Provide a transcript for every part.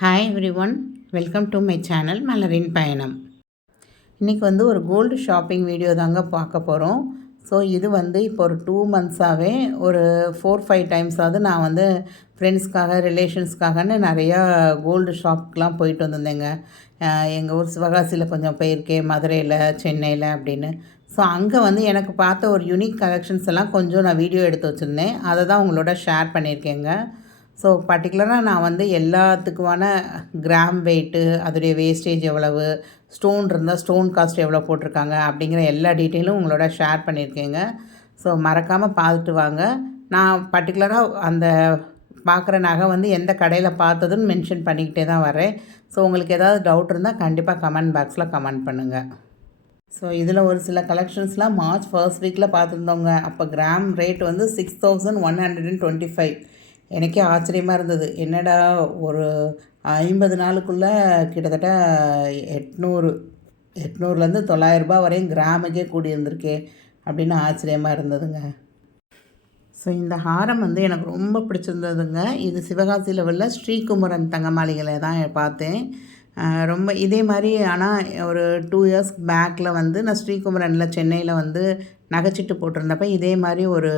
Hi every one, welcome to my channel மலரின் பயணம். இன்றைக்கி வந்து ஒரு கோல்டு ஷாப்பிங் வீடியோ தாங்க பார்க்க போகிறோம். ஸோ இது வந்து இப்போ ஒரு 2 மந்த்ஸாகவே ஒரு 4-5 டைம்ஸாவது நான் வந்து ஃப்ரெண்ட்ஸ்க்காக ரிலேஷன்ஸ்க்காகன்னு நிறையா கோல்டு ஷாப்புக்கெலாம் போயிட்டு வந்திருந்தேங்க. எங்கள் ஊர் சிவகாசியில் கொஞ்சம் போயிருக்கேன், மதுரையில், சென்னையில் அப்படின்னு. ஸோ அங்கே வந்து எனக்கு பார்த்த ஒரு யூனிக் கலெக்ஷன்ஸ் எல்லாம் கொஞ்சம் நான் வீடியோ எடுத்து வச்சுருந்தேன். அதை தான் உங்களோட ஷேர் பண்ணியிருக்கேங்க. ஸோ பர்டிகுலராக நான் வந்து எல்லாத்துக்குமான கிராம் வெயிட்டு, அதோடைய வேஸ்டேஜ் எவ்வளவு, ஸ்டோன் இருந்தால் ஸ்டோன் காஸ்ட் எவ்வளோ போட்டிருக்காங்க அப்படிங்கிற எல்லா டீட்டெயிலும் உங்களோட ஷேர் பண்ணியிருக்கேங்க. ஸோ மறக்காமல் பார்த்துட்டு வாங்க. நான் பர்டிகுலராக அந்த பார்க்குற நகை வந்து எந்த கடையில் பார்த்ததுன்னு மென்ஷன் பண்ணிக்கிட்டே தான் வரேன். ஸோ உங்களுக்கு ஏதாவது டவுட் இருந்தால் கண்டிப்பாக கமெண்ட் பாக்ஸில் கமெண்ட் பண்ணுங்கள். ஸோ இதில் ஒரு சில கலெக்ஷன்ஸ்லாம் மார்ச் ஃபர்ஸ்ட் வீக்கில் பார்த்துருந்தோங்க. அப்போ கிராம் ரேட் வந்து 6125. எனக்கே ஆச்சரியமாக இருந்தது. என்னடா ஒரு 50 நாளுக்குள்ளே கிட்டத்தட்ட 800லேருந்து 900 வரையும் கிராமுக்கே கூடி இருந்திருக்கே அப்படின்னு ஆச்சரியமாக இருந்ததுங்க. ஸோ இந்த ஹாரம் வந்து எனக்கு ரொம்ப பிடிச்சிருந்ததுங்க. இது சிவகாசியில் உள்ள ஸ்ரீகுமரன் தங்க மாளிகையில் தான் பார்த்தேன். ரொம்ப இதே மாதிரி ஆனால் ஒரு 2 இயர்ஸ் பேக்கில் வந்து நான் ஸ்ரீகுமரனில் சென்னையில் வந்து நகைச்சிட்டு போட்டிருந்தப்ப இதே மாதிரி ஒரு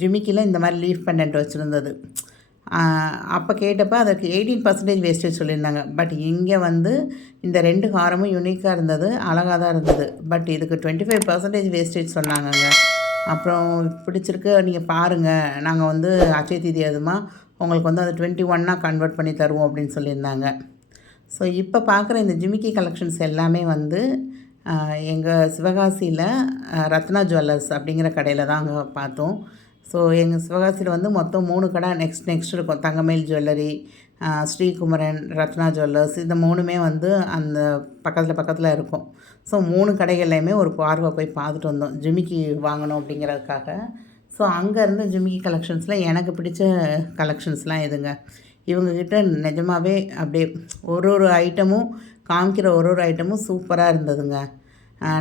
ஜிமிக்கியில் இந்த மாதிரி லீஃப் பெண்டன்ட் வச்சுருந்தது. அப்போ கேட்டப்போ அதற்கு 18% வேஸ்டேஜ் சொல்லியிருந்தாங்க. பட் இங்கே வந்து இந்த 2 ஹாரமும் யூனிக்காக இருந்தது, அழகாக தான் இருந்தது. பட் இதுக்கு 25% வேஸ்டேஜ் சொன்னாங்கங்க. அப்புறம் பிடிச்சிருக்கு, நீங்கள் பாருங்கள், நாங்கள் வந்து அச்சய தீதி அதுமா உங்களுக்கு வந்து அது 21 கன்வெர்ட் பண்ணி தருவோம் அப்படின்னு சொல்லியிருந்தாங்க. ஸோ இப்போ பார்க்குற இந்த ஜிமிக்கி கலெக்ஷன்ஸ் எல்லாமே வந்து எங்கள் சிவகாசியில் ரத்னா ஜுவல்லர்ஸ் அப்படிங்கிற கடையில் தான் அங்கே பார்த்தோம். ஸோ எங்கள் சிவகாசியில் வந்து மொத்தம் 3 கடை நெக்ஸ்ட் இருக்கும். தங்கமயில் ஜுவல்லரி, ஸ்ரீகுமரன், ரத்னா ஜுவல்லர்ஸ், இந்த 3மே வந்து அந்த பக்கத்தில் இருக்கும். ஸோ 3 கடைகள்லையுமே ஒரு பார்வை போய் பார்த்துட்டு வந்தோம், ஜிமிக்கி வாங்கணும் அப்படிங்கிறதுக்காக. ஸோ அங்கேருந்து ஜிமிக்கி கலெக்ஷன்ஸில் எனக்கு பிடிச்ச கலெக்ஷன்ஸ்லாம் எதுங்க, இவங்கக்கிட்ட நிஜமாகவே அப்படியே ஒரு ஐட்டமும் காமிக்கிற ஒரு ஐட்டமும் சூப்பராக இருந்ததுங்க.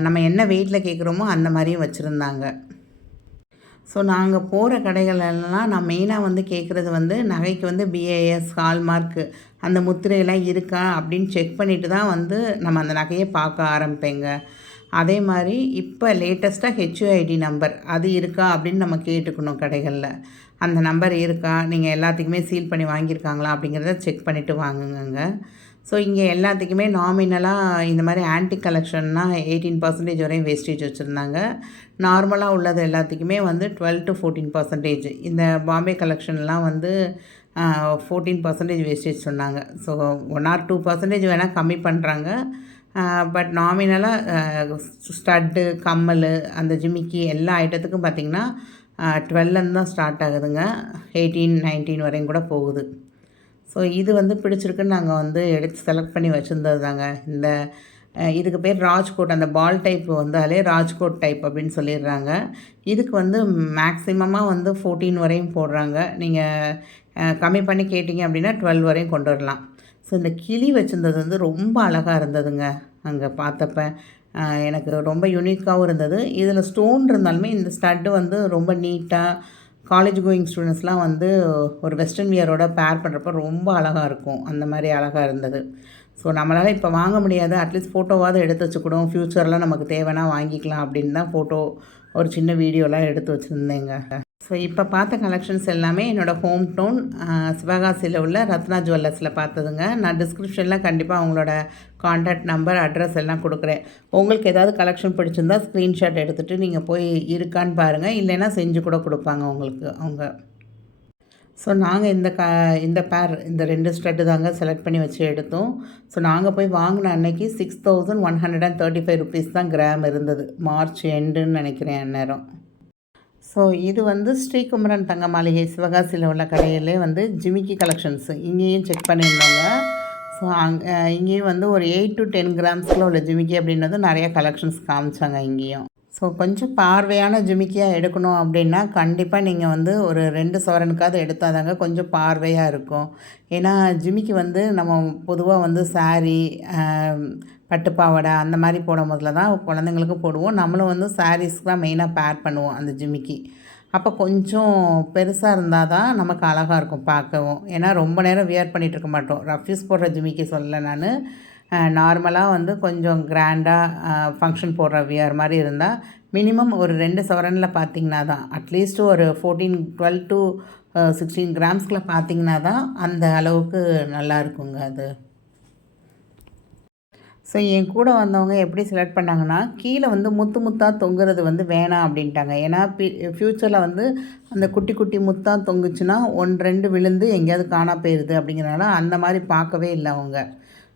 நம்ம என்ன வெயிட்டில் கேட்குறோமோ அந்த மாதிரியும் வச்சுருந்தாங்க. ஸோ நாங்கள் போகிற கடைகளெல்லாம் நான் மெயினாக வந்து கேட்குறது வந்து நகைக்கு வந்து BIS ஹால்மார்க்கு அந்த முத்திரையெல்லாம் இருக்கா அப்படின்னு செக் பண்ணிவிட்டு தான் வந்து நம்ம அந்த நகையை பார்க்க ஆரம்பிப்பேங்க. அதே மாதிரி இப்போ லேட்டஸ்ட்டாக HUID நம்பர் அது இருக்கா அப்படின்னு நம்ம கேட்டுக்கணும் கடைகளில். அந்த நம்பர் இருக்கா, நீங்கள் எல்லாத்துக்குமே சீல் பண்ணி வாங்கியிருக்காங்களா அப்படிங்கிறத செக் பண்ணிவிட்டு வாங்குங்க. ஸோ இங்கே எல்லாத்துக்குமே நாமினலாக இந்த மாதிரி ஆன்டிக் கலெக்ஷன்னா 18% வரையும் வேஸ்டேஜ் வச்சுருந்தாங்க. நார்மலாக உள்ளது எல்லாத்துக்குமே வந்து 12 to 14%. இந்த பாம்பே கலெக்ஷன்லாம் வந்து 14% வேஸ்டேஜ் சொன்னாங்க. ஸோ 1 or 2% வேணால் கம்மி பண்ணுறாங்க. பட் நாமினலாக ஸ்டட்டு, கம்மல், அந்த ஜிமிக்கி எல்லா ஐட்டத்துக்கும் பார்த்திங்கன்னா 12 தான் ஸ்டார்ட் ஆகுதுங்க. 18, 19 வரையும் கூட போகுது. ஸோ இது வந்து பிடிச்சிருக்குன்னு நாங்கள் வந்து எடுத்து செலக்ட் பண்ணி வச்சுருந்தது தாங்க. இந்த இதுக்கு பேர் ராஜ்கோட், அந்த பால் டைப் வந்தாலே ராஜ்கோட் டைப் அப்படின்னு சொல்லிடுறாங்க. இதுக்கு வந்து மேக்ஸிமமாக வந்து 14 வரையும் போடுறாங்க. நீங்கள் கம்மி பண்ணி கேட்டிங்க அப்படின்னா 12 வரையும் கொண்டு வரலாம். ஸோ இந்த கிளி வச்சுருந்தது வந்து ரொம்ப அழகாக இருந்ததுங்க. அங்கே பார்த்தப்ப எனக்கு ரொம்ப யூனிக்காகவும் இருந்தது. இதில் ஸ்டோன் இருந்தாலுமே இந்த ஸ்டட்டு வந்து ரொம்ப நீட்டாக காலேஜ் கோயிங் ஸ்டூடெண்ட்ஸ்லாம் வந்து ஒரு வெஸ்டர்ன் வியரோட பேர் பண்ணுறப்ப ரொம்ப அழகாக இருக்கும். அந்த மாதிரி அழகாக இருந்தது. ஸோ நம்மளால் இப்போ வாங்க முடியாது, அட்லீஸ்ட் ஃபோட்டோவாவது எடுத்து வச்சுக்கூடும், ஃப்யூச்சரில் நமக்கு தேவைன்னா வாங்கிக்கலாம் அப்படின்னு தான் ஃபோட்டோ ஒரு சின்ன வீடியோலாம் எடுத்து வச்சுருந்தேங்க. ஸோ இப்போ பார்த்த கலெக்ஷன்ஸ் எல்லாமே என்னோடய ஹோம் டவுன் சிவகாசியில் உள்ள ரத்னா ஜுவல்லர்ஸில் பார்த்ததுங்க. நான் டிஸ்கிரிப்ஷனில் கண்டிப்பாக அவங்களோட கான்டாக்ட் நம்பர், அட்ரஸ் எல்லாம் கொடுக்குறேன். உங்களுக்கு ஏதாவது கலெக்ஷன் பிடிச்சிருந்தா ஸ்க்ரீன்ஷாட் எடுத்துகிட்டு நீங்கள் போய் இருக்கான்னு பாருங்கள், இல்லைன்னா செஞ்சு கூட கொடுப்பாங்க உங்களுக்கு அவங்க. ஸோ நாங்கள் இந்த பேர் இந்த 2 ஸ்டட்டு தாங்க செலக்ட் பண்ணி வச்சு எடுத்தோம். ஸோ நாங்கள் போய் வாங்கின அன்னைக்கு 6135 ருபீஸ் தான் கிராம் இருந்தது. மார்ச் எண்டுன்னு நினைக்கிறேன் அந்நேரம். ஸோ இது வந்து ஸ்ரீகுமரன் தங்க மாளிகை சிவகாசியில் உள்ள கடையிலே வந்து ஜிமிக்கி கலெக்ஷன்ஸ் இங்கேயும் செக் பண்ணியிருந்தோங்க. ஸோ இங்கேயும் வந்து ஒரு 8 to 10 கிராம்ஸில் உள்ள ஜிமிக்கி அப்படின்றது நிறைய கலெக்ஷன்ஸ் காமிச்சாங்க இங்கேயும். ஸோ கொஞ்சம் பார்வையான ஜிமிக்கியாக எடுக்கணும் அப்படின்னா கண்டிப்பாக நீங்கள் வந்து ஒரு 2 சவரனுக்காவது எடுத்தால் தாங்க கொஞ்சம் பார்வையாக இருக்கும். ஏன்னா ஜிமிக்கி வந்து நம்ம பொதுவாக வந்து சாரீ, பட்டுப்பாவடை அந்த மாதிரி போடும் போதில் தான் குழந்தைங்களுக்கு போடுவோம். நம்மளும் வந்து சாரீஸ்க்கு தான் மெயினாக பேர் பண்ணுவோம் அந்த ஜிமிக்கி. அப்போ கொஞ்சம் பெருசாக இருந்தால் தான் நமக்கு அழகாக இருக்கும் பார்க்கவும். ஏன்னா ரொம்ப நேரம் வியர் பண்ணிகிட்டு இருக்க மாட்டோம். ரஃப் யூஸ் போடுற ஜிமிக்கி சொல்லலை நான். நார்மலாக வந்து கொஞ்சம் கிராண்டாக ஃபங்க்ஷன் போடுற வியர் மாதிரி இருந்தால் மினிமம் ஒரு 2 சவரனில் பார்த்திங்கன்னா தான் அட்லீஸ்ட் ஒரு 12 to 16 கிராம்ஸ்கில் பார்த்திங்கன்னா தான் அந்த அளவுக்கு நல்லா இருக்குங்க அது. ஸோ என் கூட வந்தவங்க எப்படி செலக்ட் பண்ணாங்கன்னா, கீழே வந்து முத்து முத்தாக தொங்குறது வந்து வேணாம் அப்படின்ட்டாங்க. ஏன்னா ஃப்யூச்சரில் வந்து அந்த குட்டி குட்டி முத்தாக தொங்குச்சுன்னா 1, 2 விழுந்து எங்கேயாவது காணா போயிடுது அப்படிங்கிறனால அந்த மாதிரி பார்க்கவே இல்லை அவங்க.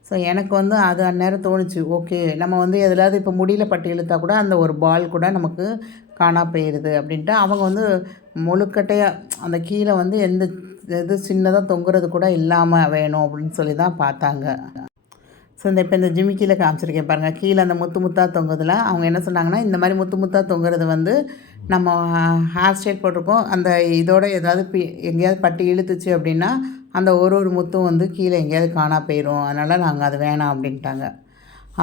ஸோ எனக்கு வந்து அது அந்நேரம் தோணுச்சு, ஓகே நம்ம வந்து எதுலாவது இப்போ முடியல பட்டு இழுத்தா கூட அந்த ஒரு பால் கூட நமக்கு காணா போயிடுது அப்படின்ட்டு அவங்க வந்து முழுக்கட்டையாக அந்த கீழே வந்து எந்த இது சின்னதாக தொங்குறது கூட இல்லாமல் வேணும் அப்படின்னு சொல்லி தான் பார்த்தாங்க. ஸோ இந்த ஜிமிக்கியில் காமிச்சிருக்கேன் பாருங்கள், கீழே அந்த முத்து முத்தாக தொங்குதில் அவங்க என்ன சொன்னாங்கன்னா, இந்த மாதிரி முத்து முத்தாக தொங்குறது வந்து நம்ம ஹேர் ஸ்டைல் போட்டிருக்கோம் அந்த இதோட ஏதாவது எங்கேயாவது பட்டு இழுத்துச்சு அப்படின்னா அந்த ஒரு முத்தும் வந்து கீழே எங்கேயாவது காணா போயிடும், அதனால் நாங்கள் அது வேணாம் அப்படின்ட்டாங்க.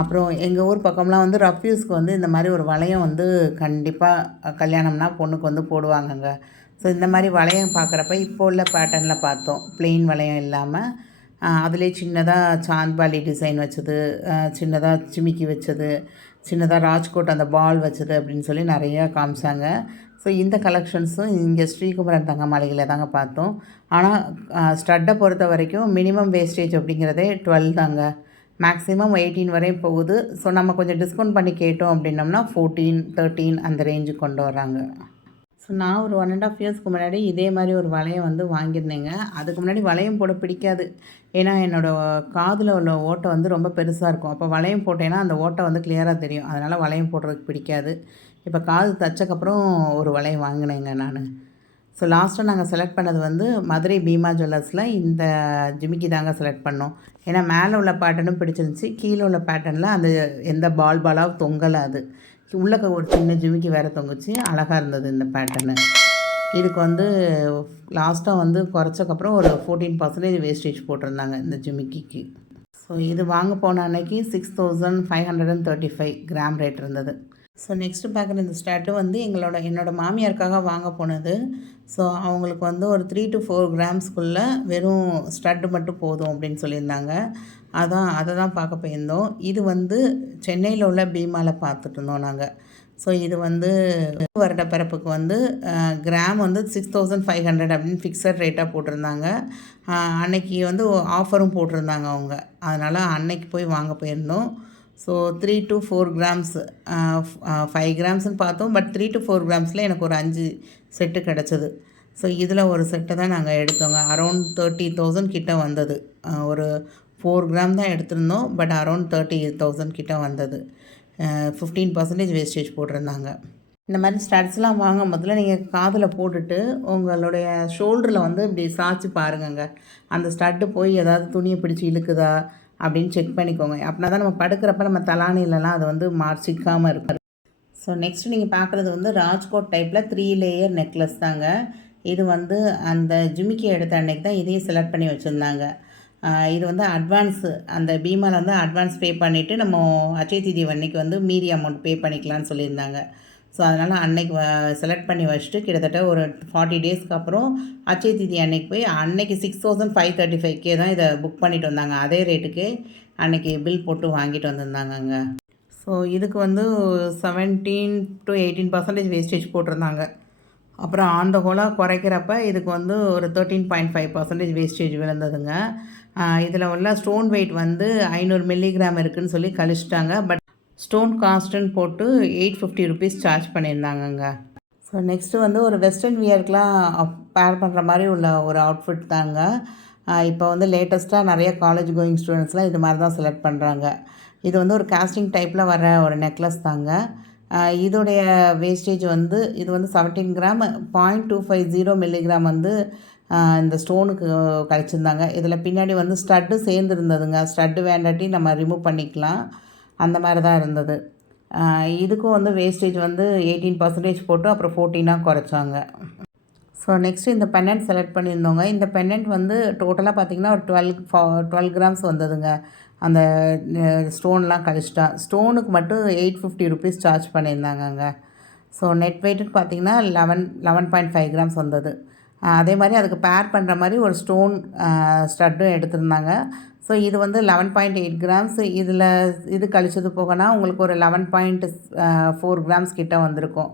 அப்புறம் எங்கள் ஊர் பக்கம்லாம் வந்து ரஃப் யூஸ்க்கு வந்து இந்த மாதிரி ஒரு வளையம் வந்து கண்டிப்பாக கல்யாணம்னா பொண்ணுக்கு வந்து போடுவாங்கங்க. ஸோ இந்த மாதிரி வளையம் பார்க்குறப்ப இப்போ உள்ள பேட்டர்னில் பார்த்தோம், ப்ளெயின் வளையம் இல்லாமல் அதிலே சின்னதாக சாந்த்பாலி டிசைன் வச்சது, சின்னதாக ஜிமிக்கி வச்சது, சின்னதாக ராஜ்கோட் அந்த பால் வச்சது அப்படின்னு சொல்லி நிறையா காமிச்சாங்க. ஸோ இந்த கலெக்ஷன்ஸும் இங்கே ஸ்ரீகுமரன் தங்க மாளிகையில் தாங்க பார்த்தோம். ஆனால் ஸ்டட்டை பொறுத்த வரைக்கும் மினிமம் வேஸ்டேஜ் அப்படிங்கிறதே 12 தாங்க, மேக்ஸிமம் 18 வரையும் போகுது. ஸோ நம்ம கொஞ்சம் டிஸ்கவுண்ட் பண்ணி கேட்டோம் அப்படின்னோம்னா 14, 13 அந்த ரேஞ்சுக்கு கொண்டு வராங்க. ஸோ நான் ஒரு 1.5 இயர்ஸ்க்கு முன்னாடி இதே மாதிரி ஒரு வளையம் வந்து வாங்கியிருந்தேங்க. அதுக்கு முன்னாடி வளையம் போட பிடிக்காது, ஏன்னா என்னோடய காதில் உள்ள ஓட்டை வந்து ரொம்ப பெருசாக இருக்கும். அப்போ வளையம் போட்டேன்னா அந்த ஓட்டை வந்து கிளியராக தெரியும், அதனால் வளையம் போடுறதுக்கு பிடிக்காது. இப்போ காது தச்சக்கப்புறம் ஒரு வளையம் வாங்கினேங்க நான். ஸோ லாஸ்ட்டாக நாங்கள் செலக்ட் பண்ணது வந்து மதுரை பீமா ஜுவல்லர்ஸில் இந்த ஜிமிக்கி தாங்க செலக்ட் பண்ணோம். ஏன்னா மேலே உள்ள பேட்டர்னும் பிடிச்சிருந்துச்சி, கீழே உள்ள பேட்டர்னில் அந்த எந்த பாலாக தொங்கலை, அது உள்ளக்க ஒரு சின்ன ஜிமிக்கி வேறு தொங்குச்சு, அழகாக இருந்தது இந்த பேட்டர்னு. இதுக்கு வந்து லாஸ்ட்டாக வந்து குறைச்சக்கப்புறம் ஒரு 14% வேஸ்டேஜ் போட்டிருந்தாங்க இந்த ஜிமிக்கிக்கு. ஸோ இது வாங்க போன அன்னைக்கு 6535 கிராம் ரேட் இருந்தது. ஸோ நெக்ஸ்ட்டு பார்க்குற இந்த ஸ்டட்டு வந்து என்னோடய மாமியாருக்காக வாங்க போனது. ஸோ அவங்களுக்கு வந்து ஒரு 3 to 4 கிராம்ஸ்குள்ளே வெறும் ஸ்டட்டு மட்டும் போதும் அப்படின்னு சொல்லியிருந்தாங்க. அதை தான் பார்க்க போயிருந்தோம். இது வந்து சென்னையில் உள்ள பீமாவில் பார்த்துட்டு இருந்தோம் நாங்கள். ஸோ இது வந்து வருட பிறப்புக்கு வந்து கிராம் வந்து 6500 அப்படின்னு ஃபிக்ஸட் ரேட்டாக போட்டிருந்தாங்க. அன்னைக்கு வந்து ஆஃபரும் போட்டிருந்தாங்க அவங்க, அதனால் அன்னைக்கு போய் வாங்க போயிருந்தோம். ஸோ 3 to 4 கிராம்ஸ், 5 கிராம்ஸ்னு பார்த்தோம், பட் 3 to 4 கிராம்ஸில் எனக்கு ஒரு 5 செட்டு கிடச்சிது. ஸோ இதில் ஒரு செட்டை தான் நாங்கள் எடுத்தோங்க. அரௌண்ட் 30,000 கிட்ட வந்தது. ஒரு 4 கிராம் தான் எடுத்திருந்தோம், பட் அரௌண்ட் 30,000 கிட்ட வந்தது. 15% வேஸ்டேஜ் போட்டிருந்தாங்க. இந்த மாதிரி ஸ்டட்ஸ்லாம் வாங்கும் போதில் நீங்கள் காதில் போட்டுட்டு உங்களுடைய ஷோல்டரில் வந்து இப்படி சாய்ச்சி பாருங்கங்க, அந்த ஸ்டட்டு போய் ஏதாவது துணியை பிடிச்சி இழுக்குதா அப்படின்னு செக் பண்ணிக்கோங்க. அப்படின்னா தான் நம்ம படுக்கிறப்ப நம்ம தலானிலலாம் அது வந்து சிக்காமல் இருக்கும். ஸோ நெக்ஸ்ட் நீங்கள் பார்க்குறது வந்து ராஜ்கோட் டைப்பில் 3 லேயர் நெக்லஸ் தாங்க. இது வந்து அந்த ஜிமிக்கி எடுத்த அன்னைக்கு தான் இதையும் செலக்ட் பண்ணி வச்சுருந்தாங்க. இது வந்து அட்வான்ஸு, அந்த பீமாவில் வந்து அட்வான்ஸ் பே பண்ணிவிட்டு நம்ம அட்சய தீதி அன்னைக்கு வந்து மீதி அமௌண்ட் பே பண்ணிக்கலான்னு சொல்லியிருந்தாங்க. ஸோ அதனால் அன்னைக்கு செலக்ட் பண்ணி வச்சுட்டு கிட்டத்தட்ட ஒரு 40 டேஸ்க்கு அப்புறம் அட்சய தீதி அன்னைக்கு போய் அன்னைக்கு 6535 தான் இதை புக் பண்ணிட்டு வந்தாங்க. அதே ரேட்டுக்கு அன்னைக்கு பில் போட்டு வாங்கிட்டு வந்திருந்தாங்கங்க. ஸோ இதுக்கு வந்து 17 to 18% வேஸ்டேஜ் போட்டிருந்தாங்க. அப்புறம் ஆன் த ஹோலாக குறைக்கிறப்ப இதுக்கு வந்து ஒரு 13.5% வேஸ்டேஜ் விழுந்ததுங்க. இதில் உள்ள ஸ்டோன் வெயிட் வந்து 500 மில்லிகிராம் இருக்குதுன்னு சொல்லி கழிச்சிட்டாங்க. பட் ஸ்டோன் காஸ்ட்டுன்னு போட்டு 850 ருபீஸ் சார்ஜ் பண்ணியிருந்தாங்கங்க. ஸோ நெக்ஸ்ட்டு வந்து ஒரு வெஸ்டர்ன் வியர்க்கெலாம் பேர் பண்ணுற மாதிரி உள்ள ஒரு அவுட்ஃபிட் தாங்க. இப்போ வந்து லேட்டஸ்ட்டாக நிறைய காலேஜ் கோயிங் ஸ்டூடெண்ட்ஸ்லாம் இது மாதிரி தான் செலக்ட் பண்ணுறாங்க. இது வந்து ஒரு காஸ்டிங் டைப்பில் வர ஒரு நெக்லஸ் தாங்க. இதோடைய வேஸ்டேஜ் வந்து இது வந்து 17 கிராம் 0.250 மில்லிகிராம் வந்து இந்த ஸ்டோனுக்கு கழிச்சிருந்தாங்க. இதில் பின்னாடி வந்து ஸ்டட்டு சேர்ந்து இருந்ததுங்க. ஸ்டட்டு வேண்டாட்டி நம்ம ரிமூவ் பண்ணிக்கலாம், அந்த மாதிரி தான் இருந்தது. இதுக்கும் வந்து வேஸ்டேஜ் வந்து 18% போட்டு அப்புறம் 14 குறைச்சாங்க. ஸோ நெக்ஸ்ட்டு இந்த பெண்டன்ட் செலக்ட் பண்ணியிருந்தோங்க. இந்த பெண்டன்ட் வந்து டோட்டலாக பார்த்திங்கன்னா ஒரு 12 கிராம்ஸ் வந்ததுங்க. அந்த ஸ்டோன்லாம் கழிச்சிட்டா ஸ்டோனுக்கு மட்டும் 850 ருபீஸ் சார்ஜ் பண்ணியிருந்தாங்கங்க. ஸோ நெட் வெயிட்டுன்னு பார்த்தீங்கன்னா 11.5 கிராம்ஸ் வந்தது. அதே மாதிரி அதுக்கு பேர் பண்ணுற மாதிரி ஒரு ஸ்டோன் ஸ்டட்டும் எடுத்திருந்தாங்க. ஸோ இது வந்து 11.8 கிராம்ஸ். இது கழிச்சது போகனா உங்களுக்கு ஒரு 11.4 கிராம்ஸ் கிட்ட வந்திருக்கும்.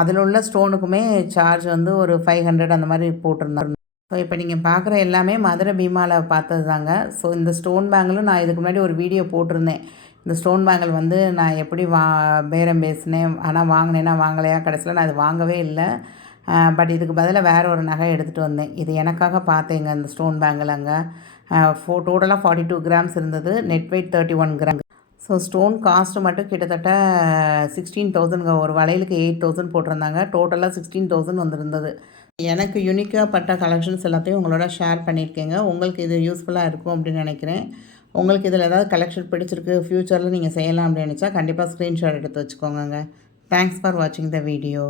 அதில் உள்ள ஸ்டோனுக்குமே சார்ஜ் வந்து ஒரு 500 அந்த மாதிரி போட்டிருந்தாங்க. ஸோ இப்போ நீங்கள் பார்க்குற எல்லாமே மதுரை பீமாவில் பார்த்தது தாங்க. ஸோ இந்த ஸ்டோன் பேங்கிளும் நான் இதுக்கு முன்னாடி ஒரு வீடியோ போட்டிருந்தேன். இந்த ஸ்டோன் பேங்கிள் வந்து நான் எப்படி பேரம் பேசினேன், ஆனால் வாங்கினேன்னா வாங்கலையா, கடைசியில் நான் இது வாங்கவே இல்லை. பட் இதுக்கு பதிலாக வேறு ஒரு நகை எடுத்துகிட்டு வந்தேன். இது எனக்காக பார்த்தேங்க இந்த ஸ்டோன் பேங்கிள் அங்கே. டோட்டலாக 42 கிராம்ஸ் இருந்தது. Net wait 31 gram. So stone cost மட்டும் கிட்டத்தட்ட 16,000ங்க. ஒரு வளையலுக்கு 8,000 போட்டிருந்தாங்க. டோட்டலாக 16,000 வந்திருந்தது. எனக்கு யூனிக்காக பட்ட கலெக்ஷன்ஸ் எல்லாத்தையும் உங்களோட ஷேர் பண்ணியிருக்கேங்க. உங்களுக்கு இது யூஸ்ஃபுல்லாக இருக்கும் அப்படின்னு நினைக்கிறேன். உங்களுக்கு இதில் ஏதாவது கலெக்ஷன் பிடிச்சிருக்கு, ஃப்யூச்சரில் நீங்கள் செய்யலாம் அப்படின்னு நினச்சா கண்டிப்பாக ஸ்க்ரீன்ஷாட் எடுத்து வச்சுக்கோங்க. தேங்க்ஸ் ஃபார் வாட்சிங் த வீடியோ.